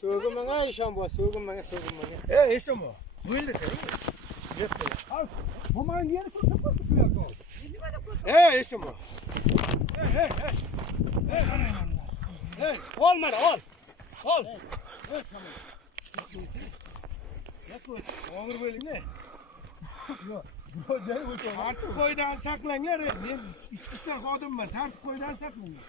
so'g'imanga ishon bor, so'g'imanga. Ishon bor. Bo'ldi-ku. Yetdi. Al. Momang yeri turib qo'ydi. Ishon bor. Ol mana, ol. Ol. Og'ir bo'ling-a. Yo'q. Bu joy o'ta. Tartib qo'ydan saqlanglar. Men ichki ishlar xodimman. Tartib qo'ydan saqlanglar.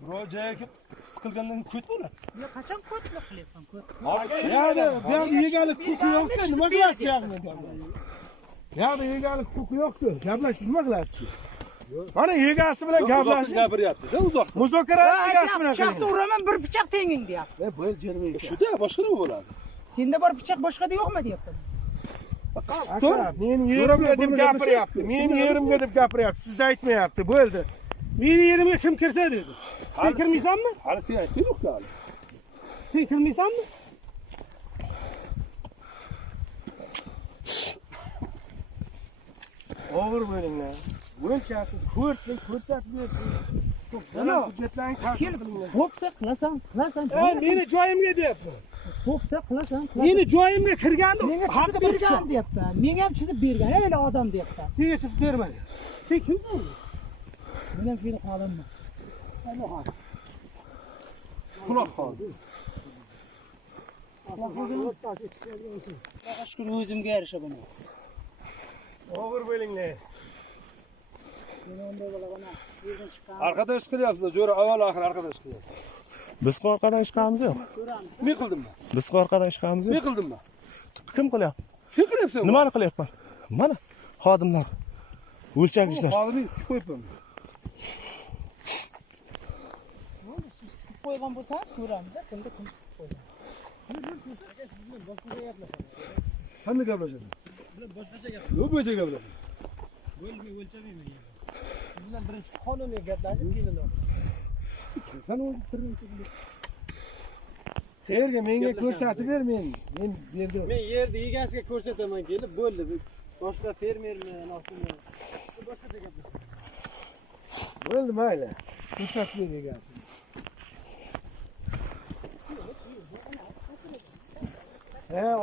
Biror joyga siqilgandan ko't bo'ladi. Yo qachon ko'tni qilyapsan, ko't. Bu yerda yegalik huquqi yo'q-ku, nima qilyapsiz bu yerda? Bu yerda yegalik huquqi yo'q-ku. Gaplashib nima qilasiz? Mana egasi bilan gaplashib gapiryapti-da uzoqda. Muzokara egasi bilan pichoqni uraman, bir pichoq tenging deyapti. bo'l jermaydi. Shu-da, boshqa nima bo'ladi? Senda bor pichoq boshqada yo'qmi deyapti. Meni yerimga deb gapiryapti. Meni yerimga deb gapiryapti. Sizda aytmayapti. Bo'ldi. Meni yerimga kim kirsa dedi. Sen kirmaysanmi? Hali sen aytding-ku hali. Sen kirmaysanmi? Og'ir bo'linglar. Bunchasi ko'rsin, ko'rsatib bersin. Mana hujjatlarni tartib qilinglar. Bo'psa qilasan. Meni joyimga deyapti. Bo'psa qilasan. Meni joyimga kirganda Menga haqqi chizib bergan bergan deyapti. Menga ham chizib bergan, ey odam deyapti. Senga chizib bermadi. Sen kimsan? Men ham seni xodimman. Quloq qoldi. Shukr o'zimga yarasha buni. Og'ir bo'linglar. Arqadan ish qilyapsiz, jo'ra avval oxir arqadan ish qilyapsiz. Biz orqadan ish qilamiz yo'q. Men qildimmi? Biz orqadan ish qilamiz Men yo'q. qildimmi? Kim qilyapti? Sen qilyapsan. Nimani qilyapman? Mana xodimlar o'lchak ishlar. Xodiming qo'yibman. Sikib qo'ygan bo'lsangiz ko'ramiz, kimda kim sikib qo'ygan. Qanday gaplashadi? Boshqacha gap. Yo'q, bo'yicha gaplashadi. Bo'lmay o'lchamayman. Bizdan birinchi qonuniy gaplashib keyin Sen o'ltirib Qayerga menga ko'rsatib ber men berdim. men yerni egasiga ko'rsataman kelib bo'ldi. Boshqa fermermi, nosimi? Boshqacha gaplashamiz. Bo'ldi mayli. Ko'rsatib ber egasi.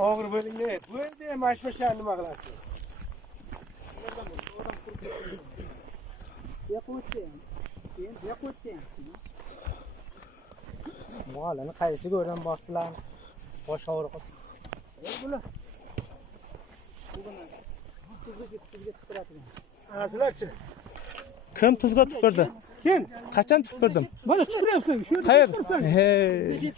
Og'ir bo'linglar. Bo'ldi, mashmashani nima qilasiz? Molani qaysi ko'rdan boshdilar? Bosh og'riq. Sizlarchi? Kim tuzga tupurdi? Sen Qachon tupurdim? mana tutyapsan. Qayerda? Hey.